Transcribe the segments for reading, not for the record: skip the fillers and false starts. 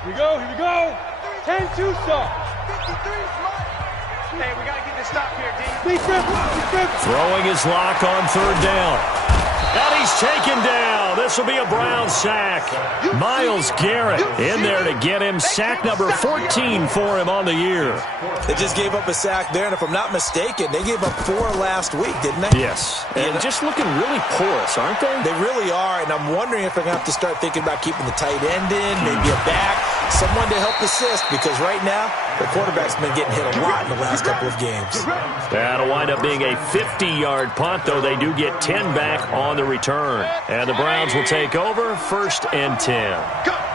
Here we go, here we go. 10-2 stop. Hey, we got to get this stop here, D. Big grip. Throwing his lock on third down. And he's taken down. This will be a Brown sack. Myles Garrett in there to get him sack number 14 for him on the year. They just gave up a sack there, and if I'm not mistaken, they gave up 4 last week, didn't they? Yes. And just looking really porous, aren't they? They really are, and I'm wondering if they're going to have to start thinking about keeping the tight end in, maybe a back, someone to help assist, because right now, the quarterback's been getting hit a lot in the last couple of games. That'll wind up being a 50-yard punt, though they do get 10 back on the return. And the Browns will take over, 1st and 10.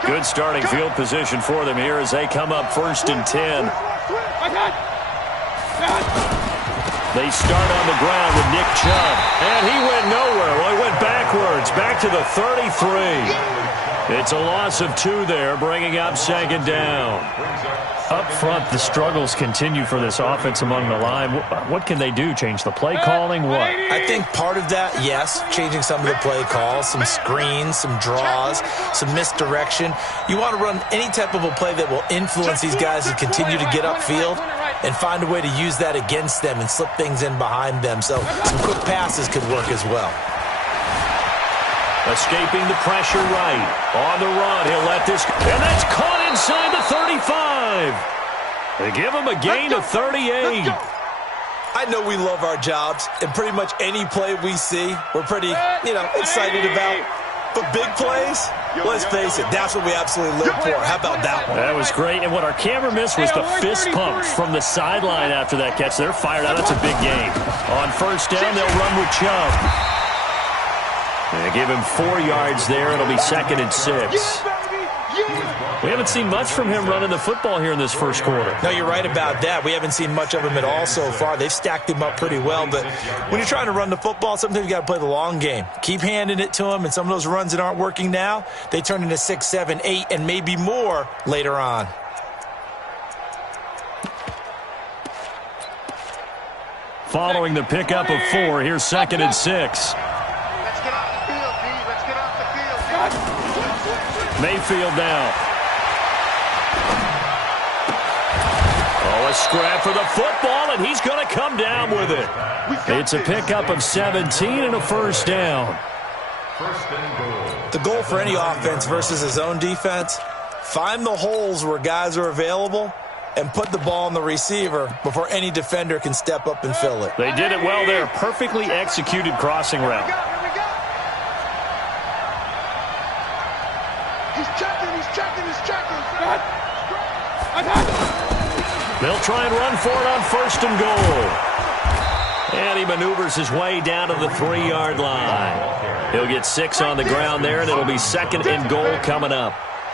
Good starting field position for them here as they come up 1st and 10. They start on the ground with Nick Chubb. And he went nowhere. Well, he went backwards, back to the 33. It's a loss of 2 there, bringing up 2nd down. Up front, the struggles continue for this offense among the line. What can they do? Change the play calling? What? I think part of that, yes, changing some of the play calls, some screens, some draws, some misdirection. You want to run any type of a play that will influence these guys to continue to get upfield and find a way to use that against them and slip things in behind them. So some quick passes could work as well. Escaping the pressure right. On the run, he'll let this go. And that's caught inside the 35. They give him a gain of 38. I know we love our jobs, and pretty much any play we see, we're pretty, excited about. But big plays, let's face it, that's what we absolutely live for. How about that one? That was great. And what our camera missed was the fist pumps from the sideline after that catch. They're fired out. That's a big gain. On 1st down, they'll run with Chubb. They give him 4 yards there. It'll be 2nd and 6. We haven't seen much from him running the football here in this first quarter. No, you're right about that. We haven't seen much of him at all so far. They've stacked him up pretty well. But when you're trying to run the football, sometimes you got to play the long game. Keep handing it to him, and some of those runs that aren't working now, they turn into 6, 7, 8, and maybe more later on. Following the pickup of 4, here's 2nd and 6. Mayfield now. Oh, a scrap for the football, and he's going to come down with it. It's a pickup of 17 and a 1st down. The goal for any offense versus his own defense, find the holes where guys are available and put the ball on the receiver before any defender can step up and fill it. They did it well there. Perfectly executed crossing route. They'll try and run for it on 1st and goal. And he maneuvers his way down to the 3-yard line. He'll get 6 on the ground there, and it'll be 2nd and goal coming up.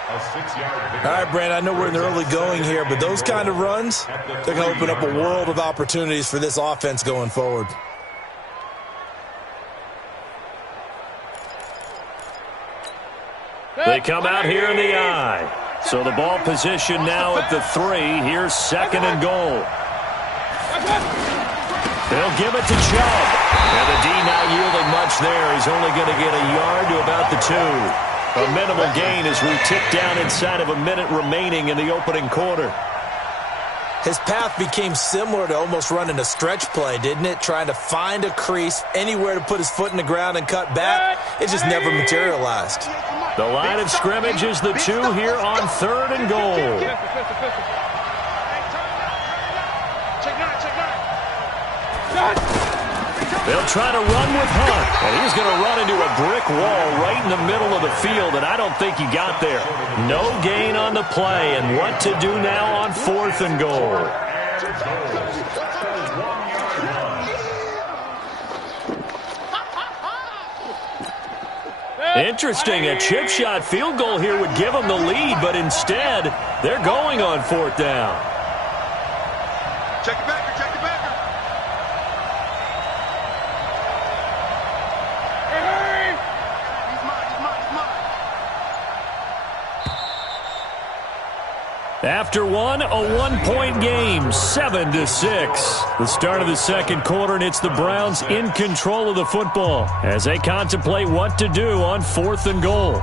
All right, Brand, I know we're in the early going here, but those kind of runs, they're going to open up a world of opportunities for this offense going forward. They come out here in the I. So the ball position now at the 3. Here's 2nd and goal. They'll give it to Chubb. And the D not yielding much there. He's only going to get a yard to about the 2. A minimal gain as we tick down inside of a minute remaining in the opening quarter. His path became similar to almost running a stretch play, didn't it? Trying to find a crease, anywhere to put his foot in the ground and cut back. It just never materialized. The line of scrimmage is the 2 here on 3rd and goal. They'll try to run with Hunt, and he's going to run into a brick wall right in the middle of the field, and I don't think he got there. No gain on the play, and what to do now on 4th and goal. Interesting, a chip shot field goal here would give them the lead, but instead, they're going on 4th down. Check it back, check it back. Hey! He's mine. After one, a 1-point game, 7-6. The start of the second quarter, and it's the Browns in control of the football as they contemplate what to do on 4th and goal.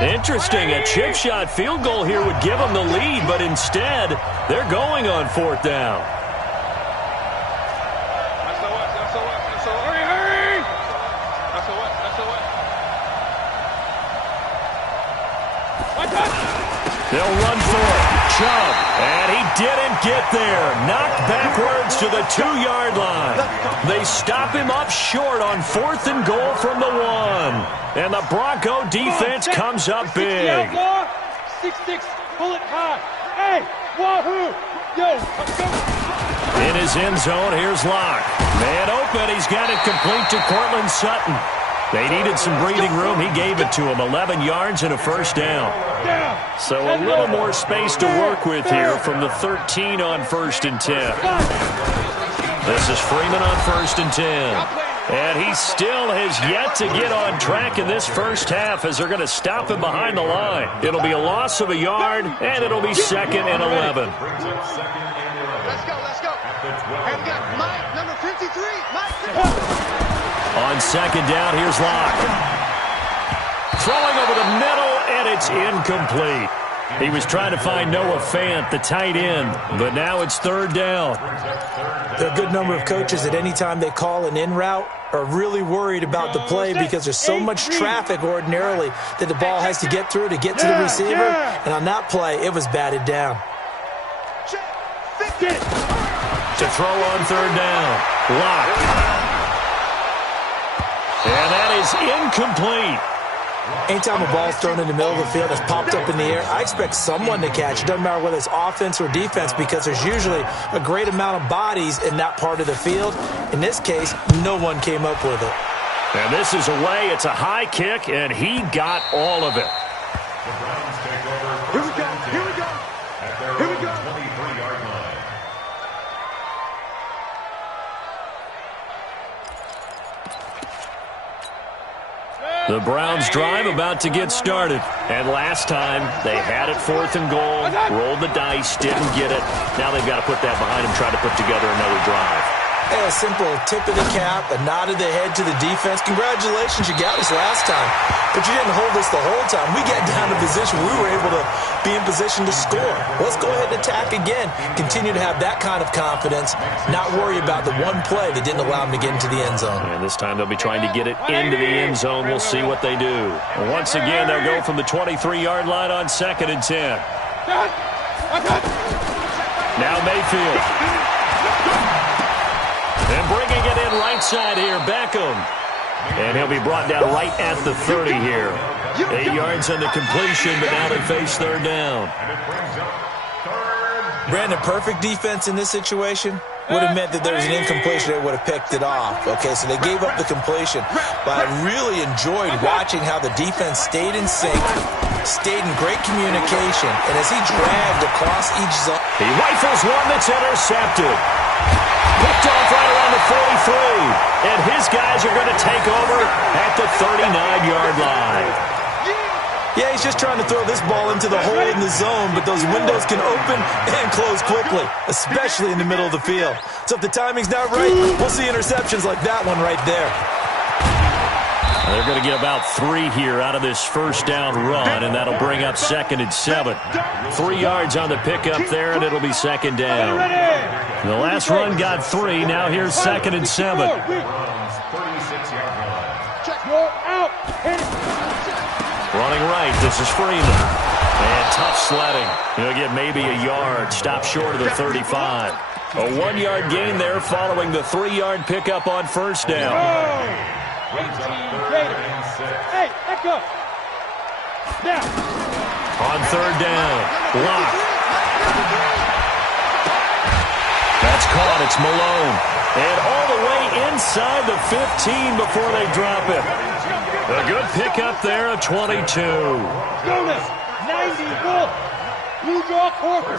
Interesting. A chip shot field goal here would give them the lead, but instead, they're going on 4th down. They'll run for it. Chubb. And he didn't get there. Knocked backwards to the 2-yard line. They stop him up short on 4th and goal from the 1. And the Bronco defense comes up big. 6-6, pull it high. Hey, wahoo! Yo, let's go. In his end zone, here's Locke. Man open, he's got it complete to Cortland Sutton. They needed some breathing room. He gave it to him. 11 yards and a 1st down. So a little more space to work with here from the 13 on 1st and 10. This is Freeman on 1st and 10. And he still has yet to get on track in this first half as they're going to stop him behind the line. It'll be a loss of a yard, and it'll be 2nd and 11. Let's go, let's go. And we got Mike, number 53. Mike. On 2nd down, here's Locke. Throwing over the middle, and it's incomplete. He was trying to find Noah Fant, the tight end, but now it's 3rd down. There are a good number of coaches at any time they call an in route are really worried about the play because there's so much traffic ordinarily that the ball has to get through to get to the receiver. And on that play, it was batted down. To throw on 3rd down, Locke. And that is incomplete. Anytime a ball's thrown in the middle of the field that's popped up in the air, I expect someone to catch. It doesn't matter whether it's offense or defense because there's usually a great amount of bodies in that part of the field. In this case, no one came up with it. And this is away. It's a high kick, and he got all of it. Here we go, here we go. Here we go. The Browns drive about to get started. And last time, they had it 4th and goal, rolled the dice, didn't get it. Now they've got to put that behind them, try to put together another drive. Hey, a simple tip of the cap, a nod of the head to the defense. Congratulations, you got us last time. But you didn't hold us the whole time. We got down to position. We were able to be in position to score. Let's go ahead and attack again. Continue to have that kind of confidence, not worry about the one play that didn't allow them to get into the end zone. And this time they'll be trying to get it into the end zone. We'll see what they do. Once again, they'll go from the 23-yard line on 2nd and 10. Now Mayfield. And bringing it in right side here, Beckham. And he'll be brought down right at the 30 here. 8 yards on the completion, but now they face 3rd down. Brandon, perfect defense in this situation would have meant that there was an incompletion that would have picked it off. Okay, so they gave up the completion. But I really enjoyed watching how the defense stayed in sync, stayed in great communication, and as he dragged across each zone. He rifles one that's intercepted. Picked off right around the 43. And his guys are going to take over at the 39-yard line. Yeah, he's just trying to throw this ball into the hole in the zone, but those windows can open and close quickly, especially in the middle of the field. So if the timing's not right, we'll see interceptions like that one right there. They're going to get about 3 here out of this first down run, and that'll bring up 2nd and 7. 3 yards on the pickup there, and it'll be 2nd down. The last run got 3. Now here's 2nd and 7. Running right, this is Freeman. And tough sledding. He'll get maybe a yard, stop short of the 35. A 1-yard gain there following the 3-yard pickup on first down. Hey, let go. Now. On 3rd down, Locke. That's caught, it's Malone. And all the way inside the 15 before they drop it. A good pickup there, a 22. Jonas, 90, bull. Blue jaw quarter.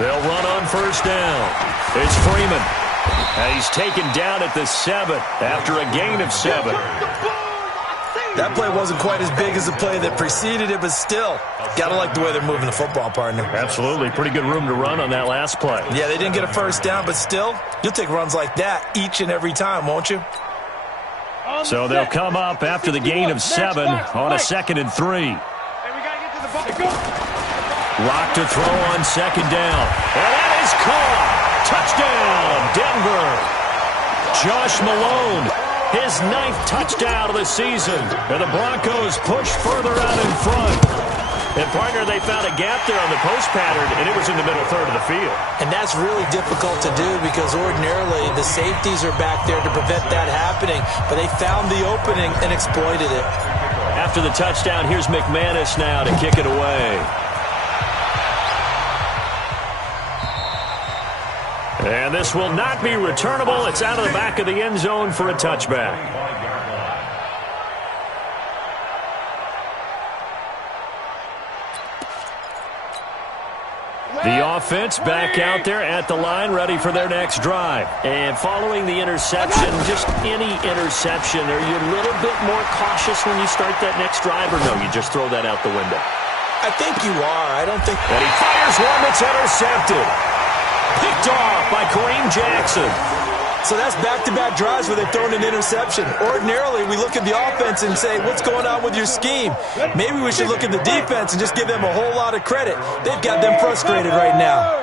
They'll run on first down. It's Freeman. And he's taken down at the 7 after a gain of 7. That play wasn't quite as big as the play that preceded it, but still, got to like the way they're moving the football, partner. Absolutely. Pretty good room to run on that last play. Yeah, they didn't get a first down, but still, you'll take runs like that each and every time, won't you? So they'll come up after the gain of 7 on a 2nd and 3. Lock to throw on 2nd down. And that is caught. Touchdown, Denver. Josh Malone, his 9th touchdown of the season. And the Broncos push further out in front. And, partner, they found a gap there on the post pattern, and it was in the middle third of the field. And that's really difficult to do because ordinarily the safeties are back there to prevent that happening. But they found the opening and exploited it. After the touchdown, here's McManus now to kick it away. And this will not be returnable. It's out of the back of the end zone for a touchback. The offense back out there at the line, ready for their next drive. And following the interception, just any interception, are you a little bit more cautious when you start that next drive, or no, you just throw that out the window? I think you are. I don't think... And he fires one that's intercepted. Picked off by Kareem Jackson. So that's back-to-back drives where they've thrown an interception. Ordinarily, we look at the offense and say, what's going on with your scheme? Maybe we should look at the defense and just give them a whole lot of credit. They've got them frustrated right now.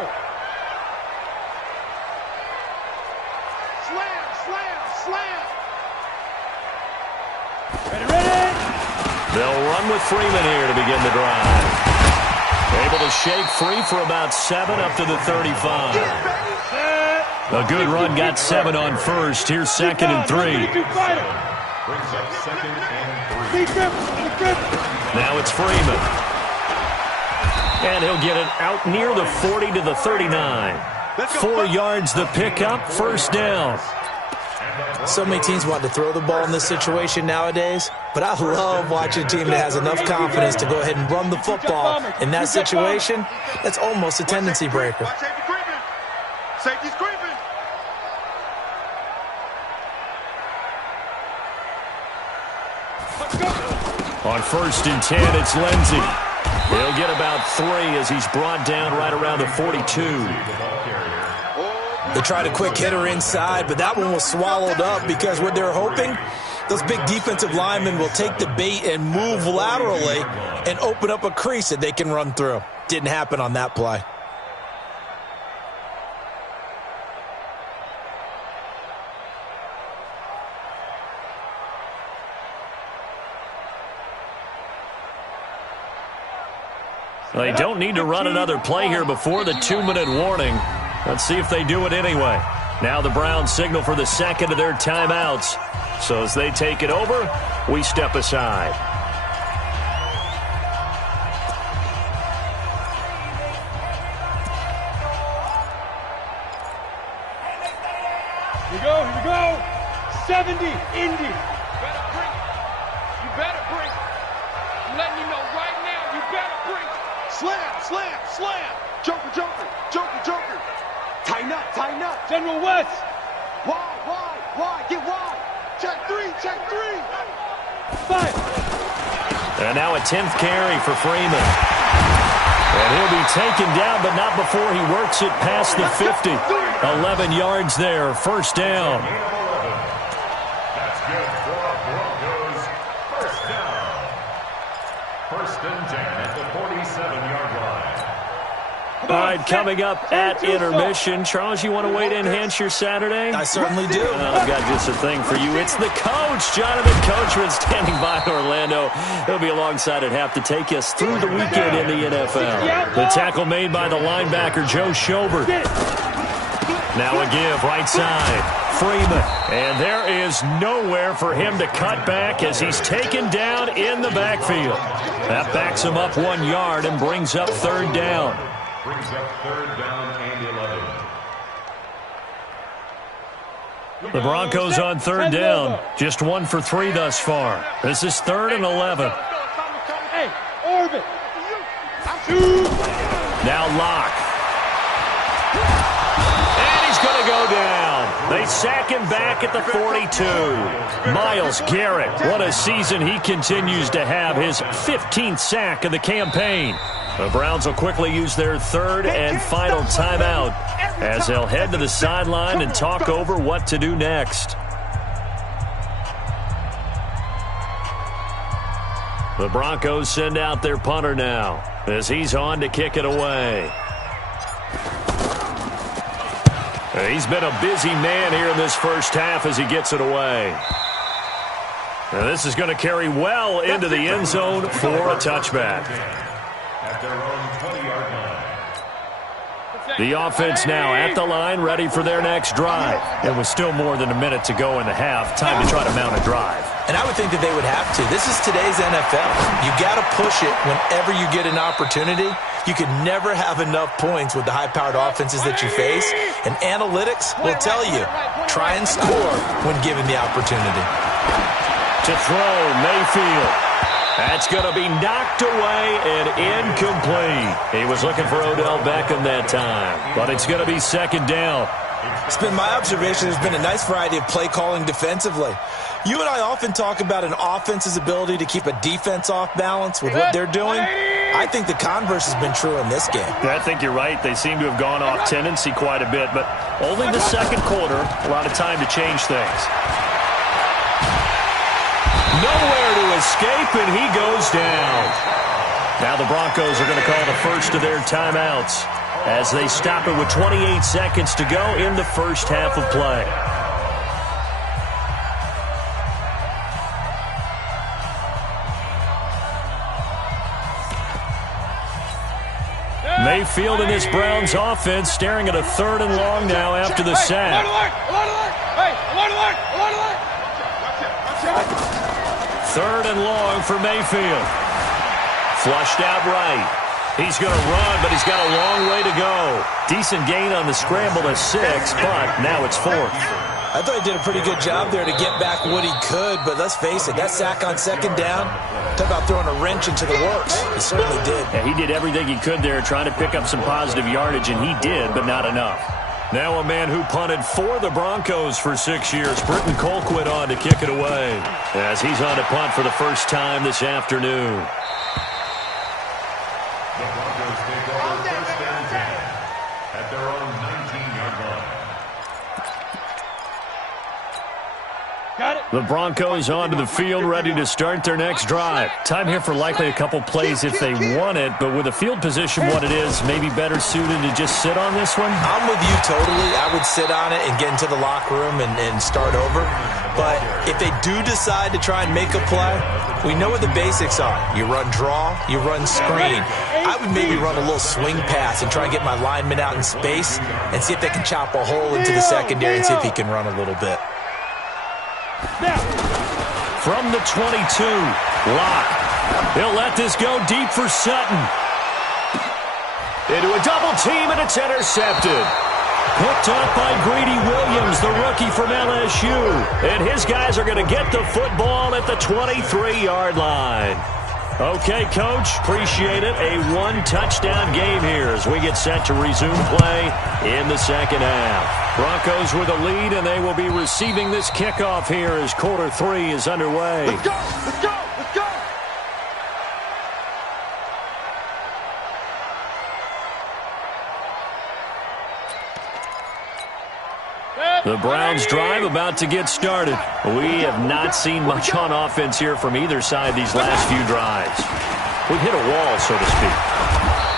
Slam, slam, slam. Ready. They'll run with Freeman here to begin the drive. Able to shake free for about 7 up to the 35. A good run, got 7 on first. Here's 2nd and 3. Now it's Freeman. And he'll get it out near the 40 to the 39. 4 yards the pickup, 1st down. So many teams want to throw the ball in this situation nowadays, but I love watching a team that has enough confidence to go ahead and run the football. In that situation, that's almost a tendency breaker. Safety's creeping. On 1st and 10, it's Lindsey. He'll get about 3 as he's brought down right around the 42. They tried a quick hitter inside, but that one was swallowed up because what they're hoping, those big defensive linemen will take the bait and move laterally and open up a crease that they can run through. Didn't happen on that play. They don't need to run another play here before the 2-minute warning. Let's see if they do it anyway. Now the Browns signal for the 2nd of their timeouts. So as they take it over, we step aside. Here we go, here we go. 70, Indy. You better bring it. I'm letting you know right now, you better bring it. Slam, slam, slam. Joker, joker, joker, joker. Tighten up, tighten up. General West. Wide, get wide. Check 3, check 3. 5. And now a 10th carry for Freeman. And he'll be taken down, but not before he works it past the 50. 11 yards there, 1st down. That's good for Broncos. 1st down. 1st and 10 at the 47-yard line. All right, coming up at intermission. Charles, you want to wait to enhance your Saturday? I certainly do. I've got just a thing for you. It's the coach, Jonathan Coachman, standing by in Orlando. He'll be alongside at half to take us through the weekend in the NFL. The tackle made by the linebacker, Joe Schobert. Now a give, right side. Freeman. And there is nowhere for him to cut back as he's taken down in the backfield. That backs him up 1 yard and brings up 3rd down. Brings up 3rd down and 11. The Broncos on 3rd down. Just 1 for 3 thus far. This is 3rd and 11. Hey, orbit. Now Locke. And he's going to go down. They sack him back at the 42. Myles Garrett, what a season he continues to have. His 15th sack of the campaign. The Browns will quickly use their 3rd and final timeout as they'll head to the sideline and talk over what to do next. The Broncos send out their punter now as he's on to kick it away. He's been a busy man here in this first half as he gets it away. And this is going to carry well into the end zone for a touchback. At their own 20-yard line. The offense now at the line, ready for their next drive. It was still more than a minute to go in the half. Time to try to mount a drive. And I would think that they would have to. This is today's NFL. You got to push it whenever you get an opportunity. You can never have enough points with the high-powered offenses that you face. And analytics will tell you, try and score when given the opportunity. To throw, Mayfield. That's going to be knocked away and incomplete. He was looking for Odell Beckham that time, but it's going to be second down. It's been my observation there's been a nice variety of play calling defensively. You and I often talk about an offense's ability to keep a defense off balance with what they're doing. I think the converse has been true in this game. I think you're right. They seem to have gone off tendency quite a bit, but only the second quarter, a lot of time to change things. Nowhere to escape, and he goes down. Now the Broncos are going to call the first of their timeouts as they stop it with 28 seconds to go in the first half of play. Mayfield in this Browns offense staring at a 3rd and long now after the sack. Third and long for Mayfield. Flushed out right. He's going to run, but he's got a long way to go. Decent gain on the scramble to 6, but now it's 4th. I thought he did a pretty good job there to get back what he could, but let's face it, that sack on second down, talk about throwing a wrench into the works. He certainly did. Yeah, he did everything he could there trying to pick up some positive yardage, and he did, but not enough. Now a man who punted for the Broncos for 6 years, Britton Colquitt on to kick it away as he's on to punt for the first time this afternoon. The Broncos take over first and 10 at their own 19-yard line. Got it. The Broncos onto the field, ready to start their next drive. Time here for likely a couple plays if they want it, but with the field position what it is, maybe better suited to just sit on this one? I'm with you totally. I would sit on it and get into the locker room and start over. But if they do decide to try and make a play, we know what the basics are. You run draw, you run screen. I would maybe run a little swing pass and try and get my lineman out in space and see if they can chop a hole into the secondary and see if he can run a little bit. From the 22, Locke. He'll let this go deep for Sutton. Into a double team, and it's intercepted. Hooked up by Greedy Williams, the rookie from LSU. And his guys are going to get the football at the 23-yard line. Okay, Coach, appreciate it. A one-touchdown game here as we get set to resume play in the second half. Broncos with a lead, and they will be receiving this kickoff here as quarter 3 is underway. Let's go! Let's go! Let's go! The Browns drive about to get started. We have not seen much on offense here from either side these last few drives. We've hit a wall, so to speak.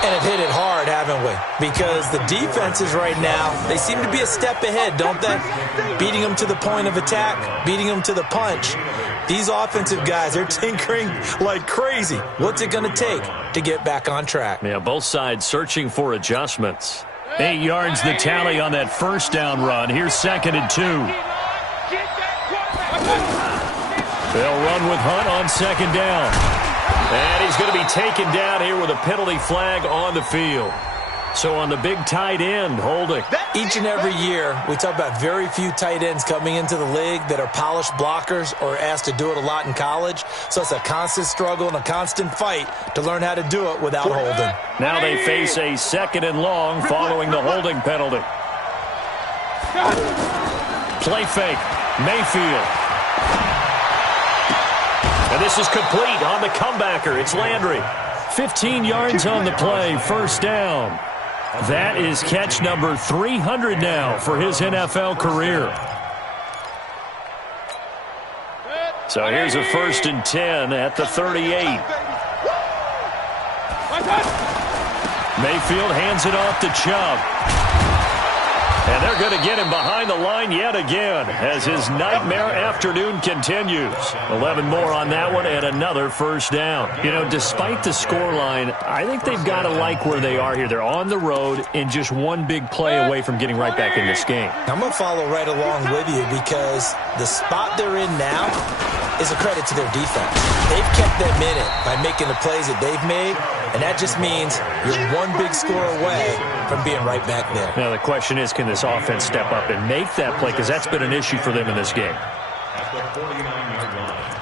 And have hit it hard, haven't we? Because the defenses right now, they seem to be a step ahead, don't they? Beating them to the point of attack, beating them to the punch. These offensive guys, they're tinkering like crazy. What's it going to take to get back on track? Yeah, both sides searching for adjustments. 8 yards the tally on that first down run. Here's 2nd and 2. They'll run with Hunt on 2nd down. And he's going to be taken down here with a penalty flag on the field. So on the big tight end, holding. Each and every year, we talk about very few tight ends coming into the league that are polished blockers or asked to do it a lot in college. So it's a constant struggle and a constant fight to learn how to do it without holding. Now they face a 2nd and long following the holding penalty. Play fake. Mayfield. And this is complete on the comebacker. It's Landry. 15 yards on the play. First down. That is catch number 300 now for his NFL career. So here's a 1st and 10 at the 38. Mayfield hands it off to Chubb. And they're going to get him behind the line yet again as his nightmare afternoon continues. 11 more on that one and another 1st down. You know, despite the scoreline, I think they've got to like where they are here. They're on the road and just one big play away from getting right back in this game. I'm going to follow right along with you because the spot they're in now is a credit to their defense. They've kept them in it by making the plays that they've made, and that just means you're one big score away from being right back there. Now the question is, can this offense step up and make that play? Because that's been an issue for them in this game. At the 49-yard line.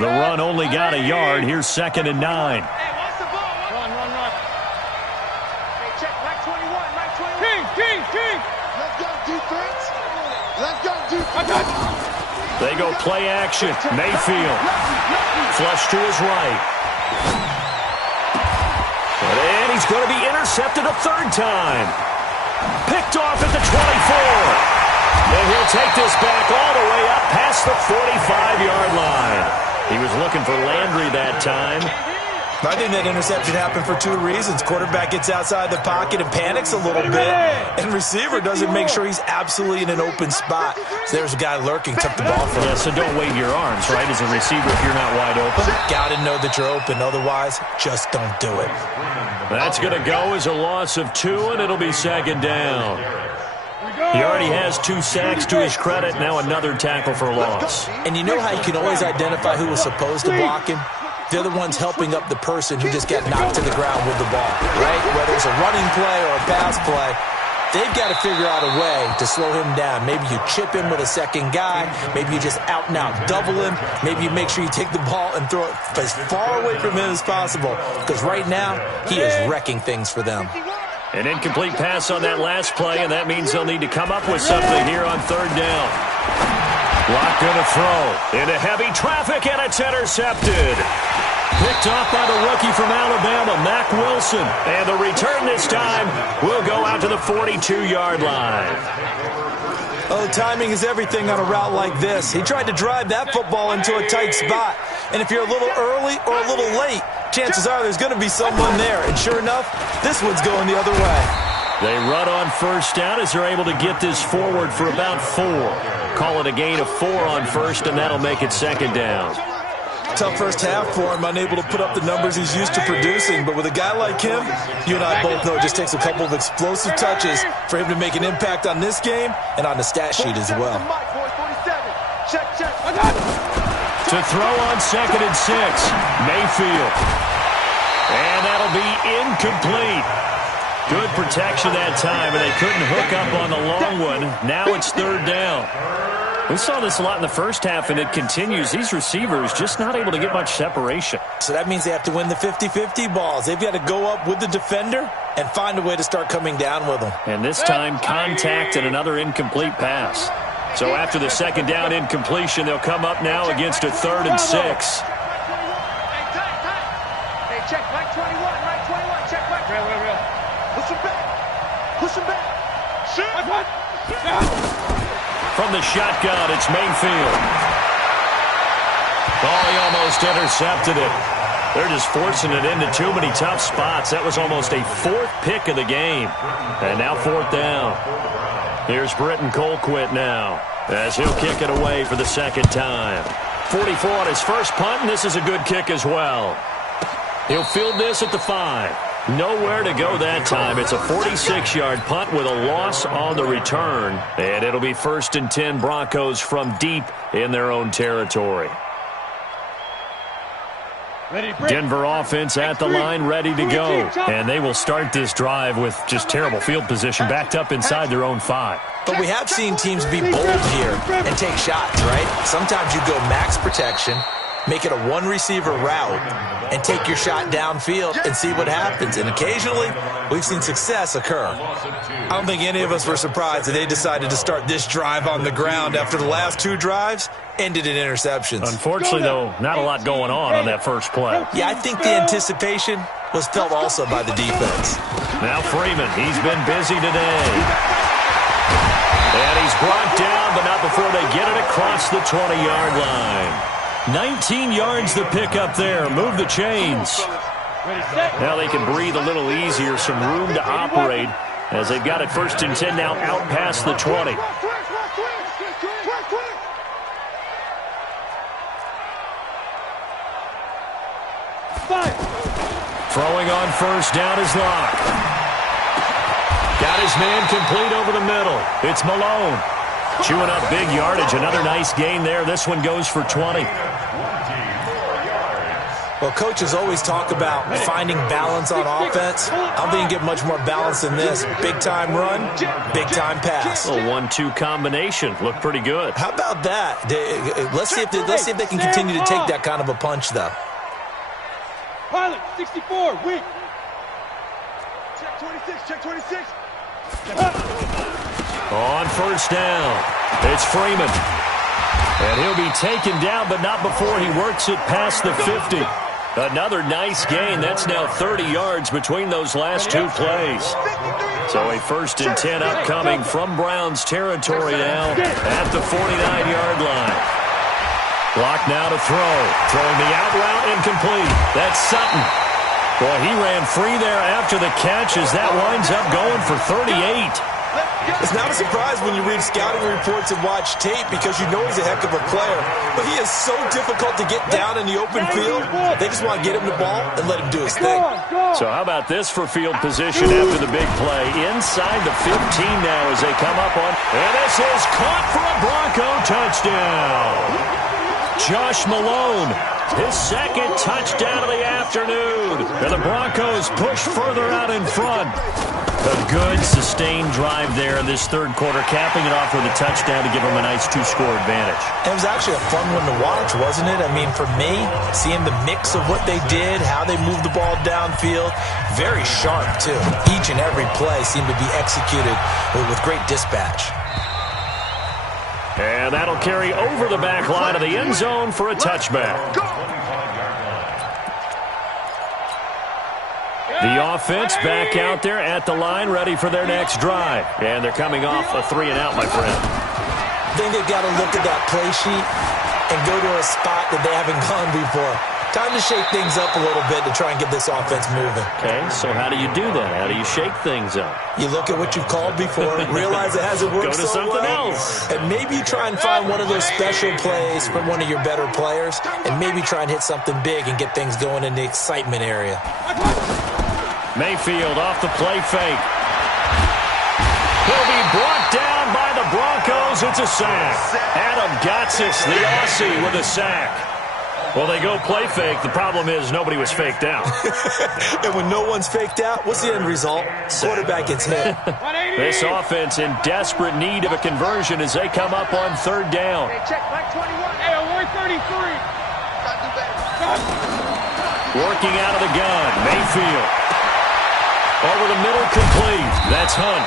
The run only got a yard. Here's 2nd and 9. Run. Hey, check, right 21, right 21. King. Let's go, defense. Let's go, defense. They go play action. Mayfield. Flush to his right. And he's going to be intercepted a 3rd time. Picked off at the 24. And he'll take this back all the way up past the 45-yard line. He was looking for Landry that time. I think that interception happened for 2 reasons. Quarterback gets outside the pocket and panics a little bit, and receiver doesn't make sure he's absolutely in an open spot. So there's a guy lurking, took the ball from him. Yeah, so don't wave your arms, right, as a receiver if you're not wide open. Got to know that you're open. Otherwise, just don't do it. That's going to go as a loss of 2, and it'll be 2nd down. He already has 2 sacks to his credit, now another tackle for loss. And you know how you can always identify who was supposed to block him? They're the ones helping up the person who just got knocked to the ground with the ball, right? Whether it's a running play or a pass play, they've got to figure out a way to slow him down. Maybe you chip him with a 2nd guy. Maybe you just out-and-out double him. Maybe you make sure you take the ball and throw it as far away from him as possible, because right now he is wrecking things for them. An incomplete pass on that last play, and that means they'll need to come up with something here on 3rd down. Block going to throw into heavy traffic, and it's intercepted. Picked off by the rookie from Alabama, Mack Wilson. And the return this time will go out to the 42-yard line. Oh, timing is everything on a route like this. He tried to drive that football into a tight spot. And if you're a little early or a little late, chances are there's going to be someone there. And sure enough, this one's going the other way. They run on 1st down as they're able to get this forward for about 4. Call it a gain of 4 on 1st, and that'll make it 2nd down. Tough first half for him, unable to put up the numbers he's used to producing. But with a guy like him, you and I both know it just takes a couple of explosive touches for him to make an impact on this game and on the stat sheet as well. To throw on 2nd and 6, Mayfield. And that'll be incomplete. Good protection that time, and they couldn't hook up on the long one. Now it's 3rd down. We saw this a lot in the first half, and it continues. These receivers just not able to get much separation. So that means they have to win the 50-50 balls. They've got to go up with the defender and find a way to start coming down with them. And this time, contact and another incomplete pass. So after the 2nd down incompletion, they'll come up now against a 3rd and 6. Hey, check, right 21, check, right. Real. Push him back. Shoot. From the shotgun, it's Mayfield. Oh, he almost intercepted it. They're just forcing it into too many tough spots. That was almost a 4th pick of the game. And now 4th down. Here's Britton Colquitt now as he'll kick it away for the 2nd time. 44 on his first punt, and this is a good kick as well. He'll field this at the 5. Nowhere to go that time. It's a 46-yard punt with a loss on the return. And it'll be 1st and 10 Broncos from deep in their own territory. Denver offense at the line, ready to go. And they will start this drive with just terrible field position, backed up inside their own 5. But we have seen teams be bold here and take shots, right? Sometimes you go max protection, make it a one-receiver route, and take your shot downfield and see what happens. And occasionally, we've seen success occur. I don't think any of us were surprised that they decided to start this drive on the ground after the last 2 drives ended in interceptions. Unfortunately, though, not a lot going on that first play. Yeah, I think the anticipation was felt also by the defense. Now Freeman, he's been busy today. And he's brought down, but not before they get it across the 20-yard line. 19 yards the pick up there. Move the chains. Now they can breathe a little easier, some room to operate as they've got it 1st and 10 now out past the 20. Throwing on 1st down is Locke. Got his man complete over the middle. It's Malone. Chewing up big yardage. Another nice gain there. This one goes for 20. Well, coaches always talk about finding balance on offense. I don't think you get much more balance than this. Big-time run, big-time pass. A 1-2 combination. Looked pretty good. How about that? Let's see if they can continue to take that kind of a punch, though. Pilot, 64, weak. Check 26, check 26. On 1st down, it's Freeman. And he'll be taken down, but not before he works it past the 50. Another nice gain. That's now 30 yards between those last 2 plays. So a 1st and 10 upcoming from Browns territory now at the 49-yard line. Block now to throw. Throwing the out route incomplete. That's Sutton. Boy, he ran free there after the catch as that winds up going for 38. It's not a surprise when you read scouting reports and watch tape because you know he's a heck of a player. But he is so difficult to get down in the open field. They just want to get him the ball and let him do his thing. So how about this for field position after the big play? Inside the 15 now as they come up on. And this is caught for a Bronco touchdown. Josh Malone, his 2nd touchdown of the afternoon. And the Broncos push further out in front. A good, sustained drive there in this 3rd quarter, capping it off with a touchdown to give them a nice 2-score advantage. It was actually a fun one to watch, wasn't it? I mean, for me, seeing the mix of what they did, how they moved the ball downfield, very sharp, too. Each and every play seemed to be executed with great dispatch. And that'll carry over the back line of the end zone for a touchback. The offense back out there at the line, ready for their next drive. And they're coming off a 3-and-out, my friend. I think they've got to look at that play sheet and go to a spot that they haven't gone before. Time to shake things up a little bit to try and get this offense moving. Okay, so how do you do that? How do you shake things up? You look at what you've called before, realize it hasn't worked so well. Go to something else. And maybe try and find one of those special plays from one of your better players, and maybe try and hit something big and get things going in the excitement area. Mayfield off the play fake. He'll be brought down by the Broncos. It's a sack. Adam Gotsis, the Aussie, with a sack. Well, they go play fake. The problem is nobody was faked out. And when no one's faked out, what's the end result? Quarterback gets hit. This offense in desperate need of a conversion as they come up on 3rd down. Hey, check, like 21. Hey, 133. Working out of the gun, Mayfield. Over the middle, complete. That's Hunt.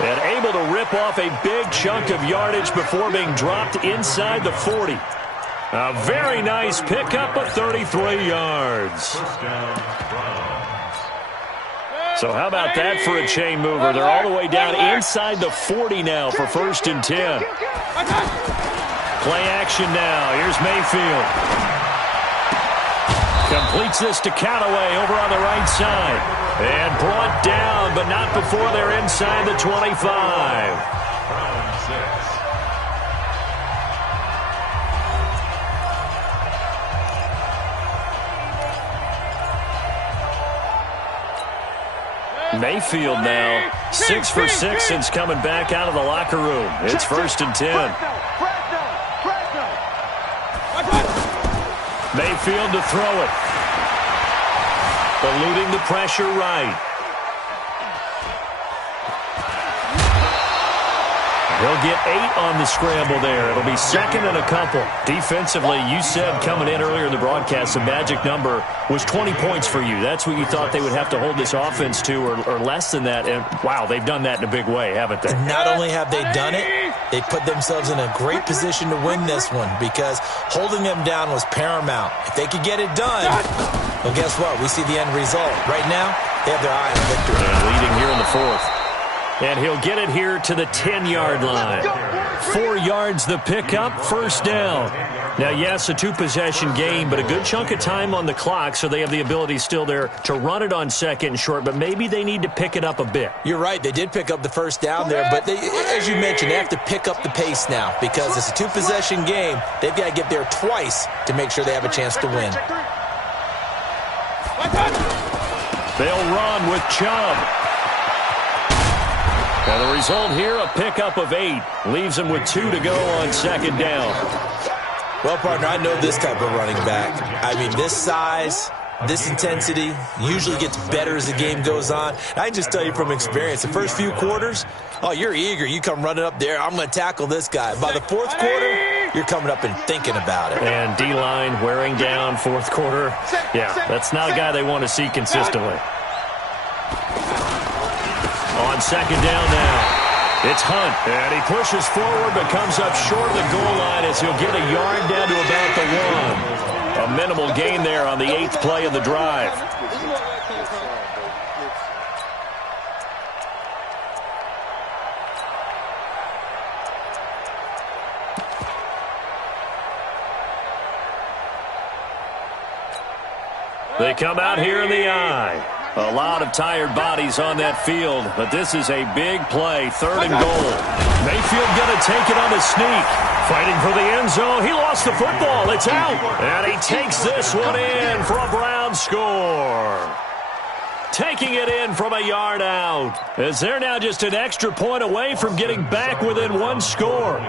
And able to rip off a big chunk of yardage before being dropped inside the 40. A very nice pickup of 33 yards. So how about that for a chain mover? They're all the way down inside the 40 now for 1st and 10. Play action now. Here's Mayfield. Completes this to Callaway over on the right side. And brought down, but not before they're inside the 25. Mayfield now 6 for 6 since coming back out of the locker room. It's 1st and 10. Mayfield to throw it. Eluding the pressure right. He'll get 8 on the scramble there. It'll be 2nd and a couple. Defensively, you said coming in earlier in the broadcast, the magic number was 20 points for you. That's what you thought they would have to hold this offense to, or less than that. And, wow, they've done that in a big way, haven't they? And not only have they done it, they put themselves in a great position to win this one because holding them down was paramount. If they could get it done, well, guess what? We see the end result. Right now, they have their eye on victory. And leading here in the 4th. And he'll get it here to the 10-yard line. 4 yards the pickup, first down. Now, yes, a 2-possession game, but a good chunk of time on the clock, so they have the ability still there to run it on second and short, but maybe they need to pick it up a bit. You're right. They did pick up the first down there, but as you mentioned, they have to pick up the pace now because it's a 2-possession game. They've got to get there twice to make sure they have a chance to win. They'll run with Chubb. And the result here, a pickup of 8. Leaves him with 2 to go on second down. Well, partner, I know this type of running back. I mean, this size, this intensity usually gets better as the game goes on. And I can just tell you from experience, the first few quarters, oh, you're eager. You come running up there, I'm going to tackle this guy. By the fourth quarter, you're coming up and thinking about it. And D-line wearing down fourth quarter. Yeah, that's not a guy they want to see consistently. On second down now. It's Hunt, and he pushes forward but comes up short of the goal line as he'll get a yard down to about the 1. A minimal gain there on the 8th play of the drive. They come out here in the eye. A lot of tired bodies on that field, but this is a big play, 3rd and goal. Mayfield going to take it on the sneak. Fighting for the end zone. He lost the football. It's out. And he takes this one in for a Brown score. Taking it in from a yard out. As they're now just an extra point away from getting back within 1 score.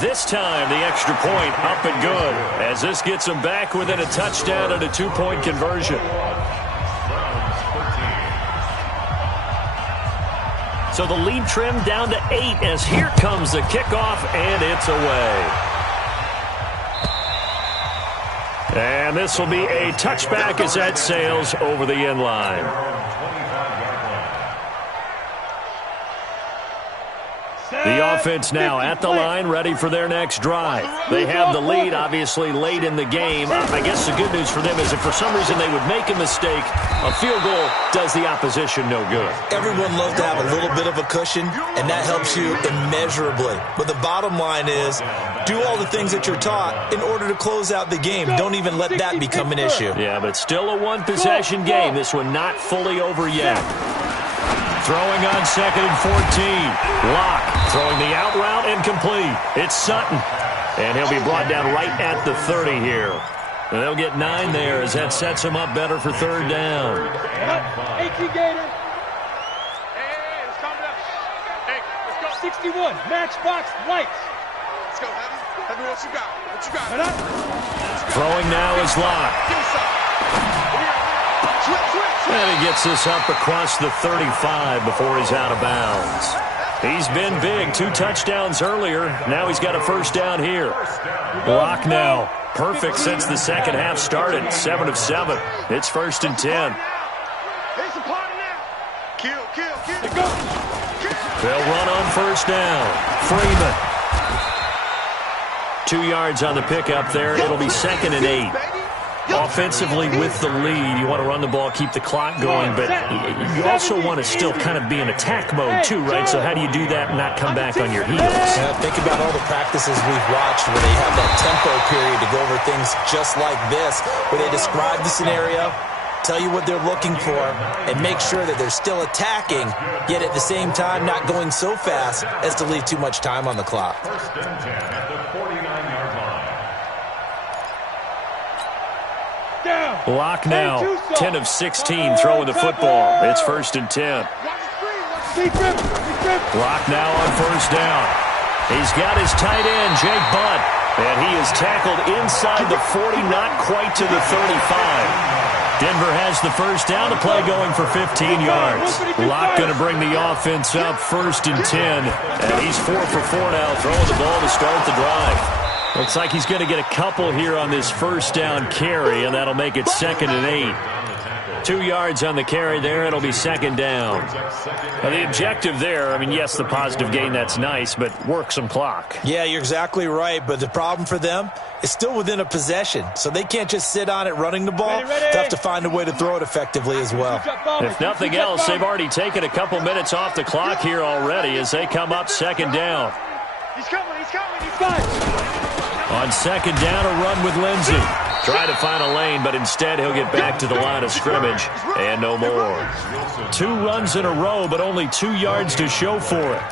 This time, the extra point up and good, as this gets them back within a touchdown and a 2-point conversion. So the lead trimmed down to 8 as here comes the kickoff, and it's away. And this will be a touchback as that sails over the end line. The offense now at the line, ready for their next drive. They have the lead, obviously, late in the game. I guess the good news for them is if for some reason they would make a mistake, a field goal does the opposition no good. Everyone loves to have a little bit of a cushion, and that helps you immeasurably. But the bottom line is, do all the things that you're taught in order to close out the game. Don't even let that become an issue. Yeah, but still a 1-possession game. This one not fully over yet. Throwing on 2nd and 14. Locke throwing the out route incomplete. It's Sutton. And he'll be brought down right at the 30 here. And they'll get 9 there as that sets him up better for 3rd down. Hey, Gator. Hey, let's calm down. Hey, let's go. 61, matchbox lights. Let's go, Heavy. Heavy, what you got? What you got? Throwing now is Locke. Give me some. And he gets this up across the 35 before he's out of bounds. He's been big. 2 touchdowns earlier. Now he's got a first down here. Locke now. Perfect since the second half started. 7 of 7. It's 1st and 10. They'll run on first down. Freeman. 2 yards on the pickup there. It'll be 2nd and 8. Offensively with the lead, you want to run the ball, keep the clock going, but you also want to still kind of be in attack mode too, right? So how do you do that and not come back on your heels? Think about all the practices we've watched where they have that tempo period to go over things just like this, where they describe the scenario, tell you what they're looking for, and make sure that they're still attacking, yet at the same time not going so fast as to leave too much time on the clock. 1st and 10 at the 49-yard line. Locke now, 10 of 16 throwing the football. It's 1st and 10. Locke now on first down. He's got his tight end, Jake Butt, and he is tackled inside the 40, not quite to the 35. Denver has the first down, the play going for 15 yards. Locke going to bring the offense up 1st and 10, and he's 4 for 4 now, throwing the ball to start the drive. Looks like he's going to get a couple here on this first down carry, and that'll make it 2nd and 8. 2 yards on the carry there. It'll be 2nd down. Now, the objective there, I mean, yes, the positive gain, that's nice, but work some clock. Yeah, you're exactly right, but the problem for them is still within a possession, so they can't just sit on it running the ball. They'll have to find a way to throw it effectively as well. If nothing else, they've already taken a couple minutes off the clock here already as they come up second down. He's coming, he's fine. On second down, a run with Lindsey. Trying to find a lane, but instead he'll get back to the line of scrimmage and no more. 2 runs in a row, but only 2 yards to show for it.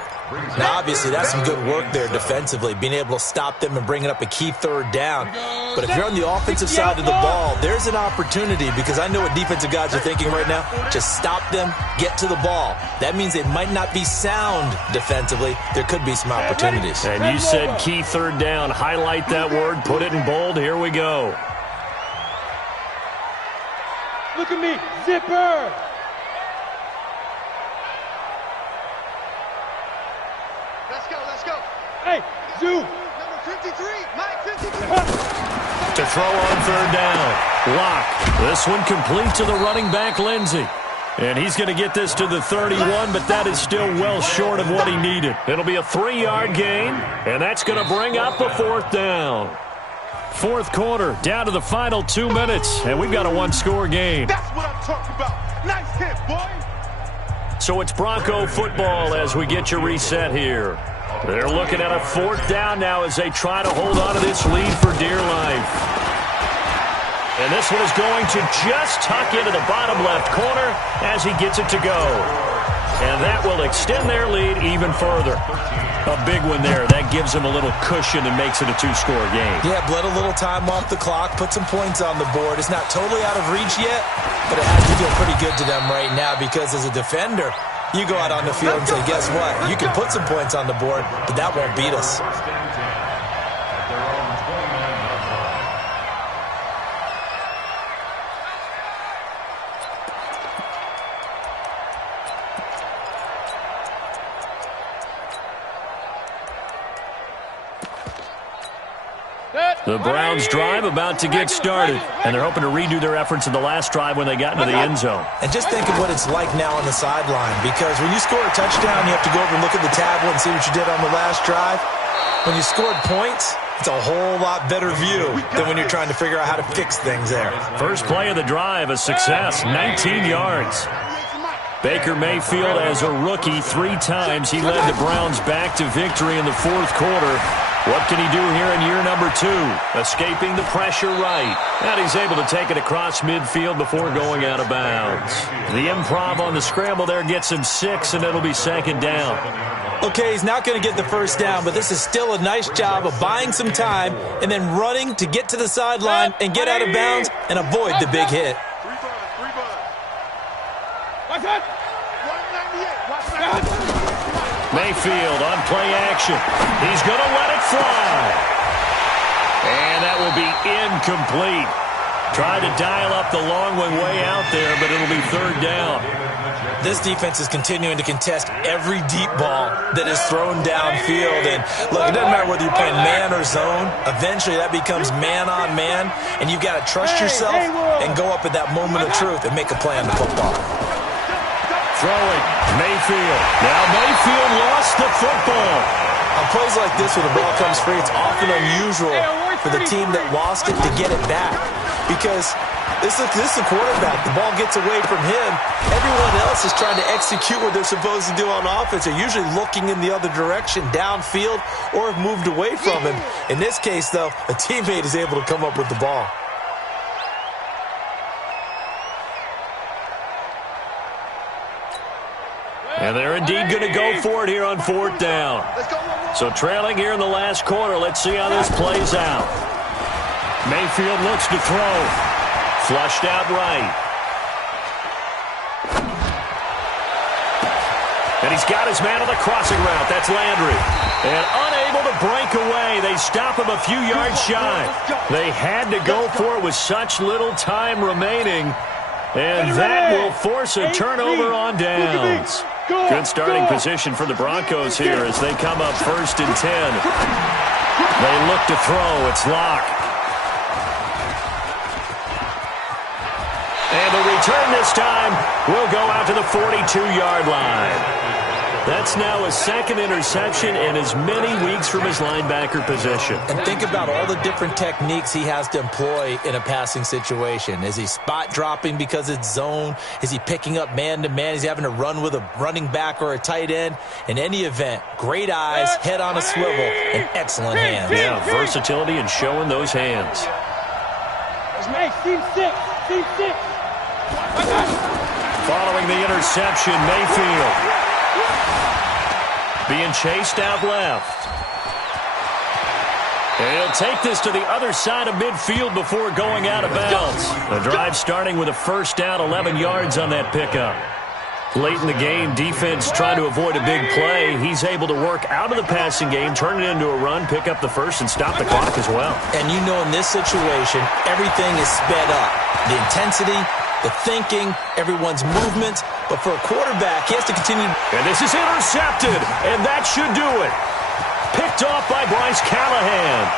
Now, obviously, that's some good work there defensively, being able to stop them and bringing up a key third down. But if you're on the offensive side of the ball, there's an opportunity, because I know what defensive guys are thinking right now. Just stop them, get to the ball. That means they might not be sound defensively. There could be some opportunities. And you said key third down. Highlight that word, put it in bold. Here we go. Look at me, zipper. Let's go. Hey, Zoo. Number 53, Mike 53. To throw on third down. Lock. This one complete to the running back, Lindsey. And he's going to get this to the 31, but that is still well short of what he needed. It'll be a 3-yard gain, and that's going to bring up a 4th down. 4th quarter, down to the final 2 minutes, and we've got a 1-score game. That's what I'm talking about. Nice hit, boy. So it's Bronco football as we get your reset here. They're looking at a 4th down now as they try to hold on to this lead for dear life. And this one is going to just tuck into the bottom left corner as he gets it to go. And that will extend their lead even further. A big one there. That gives them a little cushion and makes it a 2-score game. Yeah, bled a little time off the clock, put some points on the board. It's not totally out of reach yet, but it has to feel pretty good to them right now, because as a defender, you go out on the field and say, guess what? You can put some points on the board, but that won't beat us. The Browns drive about to get started, and they're hoping to redo their efforts in the last drive when they got into the end zone. And just think of what it's like now on the sideline, because when you score a touchdown, you have to go over and look at the tablet and see what you did on the last drive. When you scored points, it's a whole lot better view than when you're trying to figure out how to fix things there. First play of the drive, a success, 19 yards. Baker Mayfield, as a rookie, 3 times he led the Browns back to victory in the 4th quarter. What can he do here in year number 2? Escaping the pressure right. And he's able to take it across midfield before going out of bounds. The improv on the scramble there gets him 6, and it'll be 2nd down. Okay, he's not going to get the first down, but this is still a nice job of buying some time and then running to get to the sideline and get out of bounds and avoid the big hit. Mayfield on play action. He's going to let it fly. And that will be incomplete. Tried to dial up the long one way out there, but it'll be 3rd down. This defense is continuing to contest every deep ball that is thrown downfield. And look, it doesn't matter whether you're playing man or zone. Eventually that becomes man on man, and you've got to trust yourself and go up at that moment of truth and make a play on the football. Throwing, Mayfield. Now Mayfield lost the football. On plays like this where the ball comes free, it's often unusual for the team that lost it to get it back. Because this is the quarterback. The ball gets away from him. Everyone else is trying to execute what they're supposed to do on offense. They're usually looking in the other direction, downfield, or have moved away from him. In this case, though, a teammate is able to come up with the ball. And they're indeed going to go for it here on 4th down. So trailing here in the last quarter, let's see how this plays out. Mayfield looks to throw. Flushed out right. And he's got his man on the crossing route. That's Landry. And unable to break away. They stop him a few yards shy. They had to go for it with such little time remaining. And that will force a turnover on downs. Good starting position for the Broncos here as they come up 1st and 10. They look to throw. It's Locke. And the return this time will go out to the 42-yard line. That's now his second interception in as many weeks from his linebacker position. And think about all the different techniques he has to employ in a passing situation. Is he spot dropping because it's zone? Is he picking up man-to-man? Is he having to run with a running back or a tight end? In any event, great eyes, head on a swivel, and excellent hands. Yeah, versatility and showing those hands. Hey, team 6. Following the interception, Mayfield being chased out left. And he'll take this to the other side of midfield before going out of bounds. The drive starting with a first down, 11 yards on that pickup. Late in the game, defense trying to avoid a big play. He's able to work out of the passing game, turn it into a run, pick up the first, and stop the clock as well. And you know in this situation, everything is sped up. The intensity, the thinking, everyone's movement. But for a quarterback, he has to continue. And this is intercepted, and that should do it. Picked off by Bryce Callahan.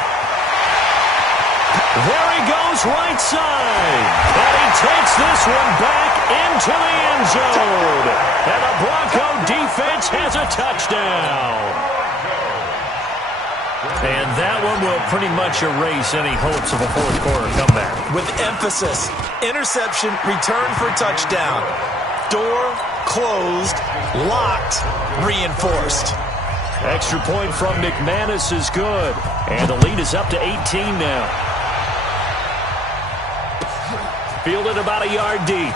There he goes, right side. And he takes this one back into the end zone. And the Bronco defense has a touchdown. And that one will pretty much erase any hopes of a fourth quarter comeback. With emphasis, interception, return for touchdown. Door closed, locked, reinforced. Extra point from McManus is good. And the lead is up to 18 now. Fielded about a yard deep.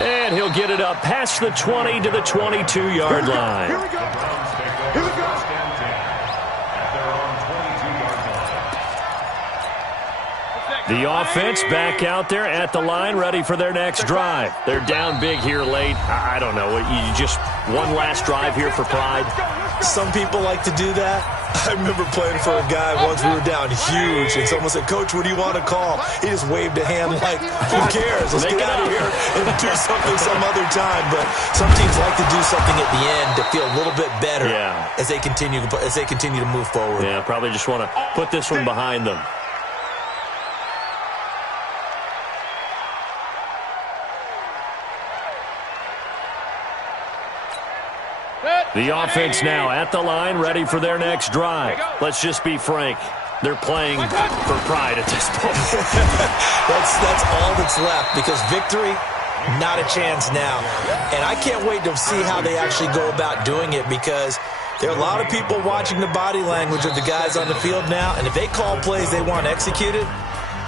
And he'll get it up past the 20 to the 22-yard line. Here we go. Here we go. The offense back out there at the line, ready for their next drive. They're down big here late. I don't know. You just one last drive here for pride. Some people like to do that. I remember playing for a guy once. We were down huge, and someone said, "Coach, what do you want to call?" He just waved a hand like, "Who cares? Let's get out of here and do something some other time." But some teams like to do something at the end to feel a little bit better as they continue to move forward. Yeah, probably just want to put this one behind them. The offense now at the line, ready for their next drive. Let's just be frank. They're playing for pride at this point. That's all that's left, because victory, not a chance now. And I can't wait to see how they actually go about doing it, because there are a lot of people watching the body language of the guys on the field now, and if they call plays they want executed,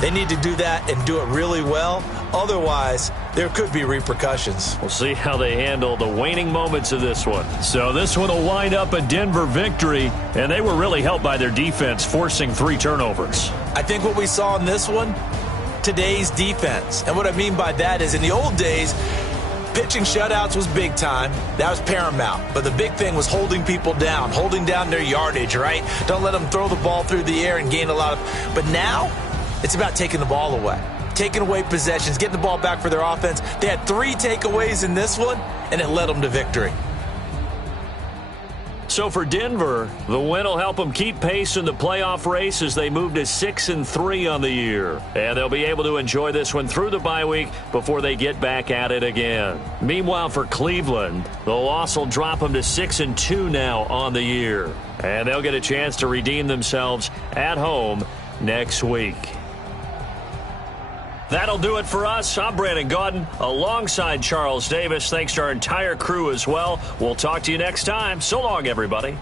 they need to do that and do it really well. Otherwise, there could be repercussions. We'll see how they handle the waning moments of this one. So this one will wind up a Denver victory, and they were really helped by their defense, forcing 3 turnovers. I think what we saw in this one, today's defense. And what I mean by that is, in the old days, pitching shutouts was big time. That was paramount. But the big thing was holding people down, holding down their yardage, right? Don't let them throw the ball through the air and gain a lot of... But now, it's about taking the ball away. Taking away possessions, getting the ball back for their offense. They had 3 takeaways in this one, and it led them to victory. So for Denver, the win will help them keep pace in the playoff race as they move to 6-3 on the year. And they'll be able to enjoy this one through the bye week before they get back at it again. Meanwhile, for Cleveland, the loss will drop them to 6-2 now on the year. And they'll get a chance to redeem themselves at home next week. That'll do it for us. I'm Brandon Gaudin alongside Charles Davis. Thanks to our entire crew as well. We'll talk to you next time. So long, everybody.